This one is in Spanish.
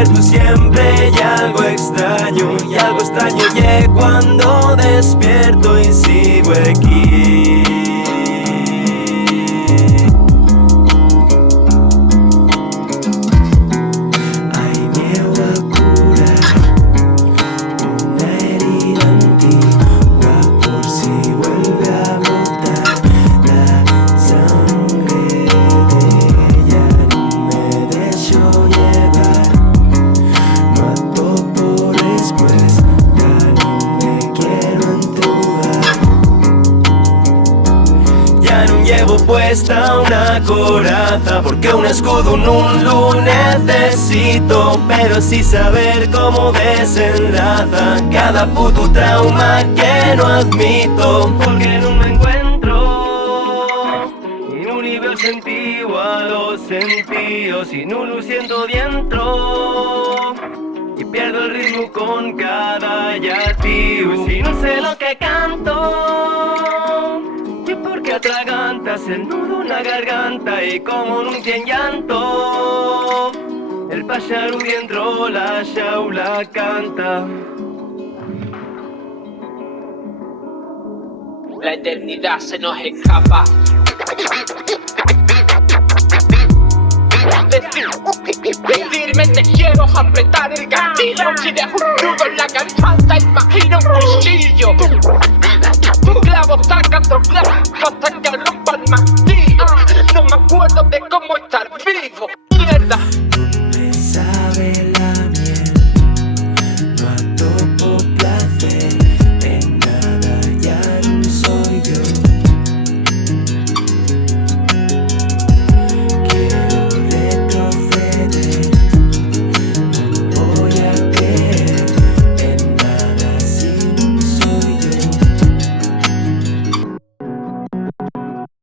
despierto siempre hay algo extraño, y algo extraño llegue cuando despierto y sigo aquí. Hay miedo a curar una herida antigua por si vuelve a brotar la sangre de ella. No me dejo llevar, mato por después, ya no me quiero entubar. Ya no llevo puesta una coraza, porque un escudo un lo necesito, pero sí saber cómo desenlaza cada puto trauma que no admito, porque no me encuentro y no le veo sentido a los sentidos, y no lo siento dentro y pierdo el ritmo con cada latido. Si no sé lo que canto, y porque atragantas el nudo en la garganta, y como no tiene llanto, el pájaro dentro la jaula canta. La eternidad se nos escapa. Decirme te quiero, apretar el gatillo. Tienes un nudo en la garganta, imagina un cuchillo. Un clavo saca otro clavo hasta que rompa el martillo.